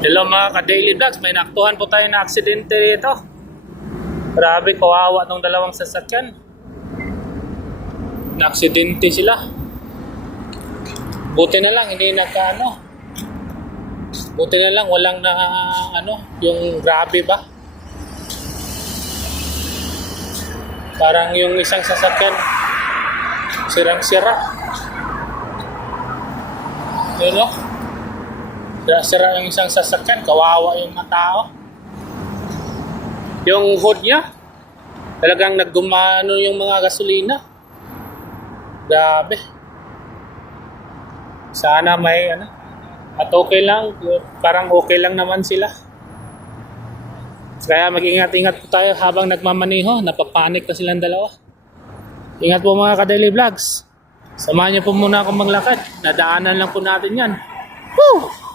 Hello mga ka-daily vlogs, may naaktuhan po tayo na aksidente dito. Grabe, kawawa tong dalawang sasakyan. Na-aksidente sila. Buti na lang, hindi nagkaano. Buti na lang, walang na yung grabe ba? Parang yung isang sasakyan, sirang-sira. Yun o. Sira yung isang sasakyan, kawawa yung mga tao. Yung hood niya, talagang naggumano yung mga gasolina. Grabe. Sana may at okay lang, parang okay lang naman sila. Kaya mag-ingat-ingat po tayo habang nagmamaneho, napapanik na silang dalawa. Ingat po mga ka-daily vlogs. Samahan niyo po muna akong maglakad. Nadaanan lang po natin yan. Woo!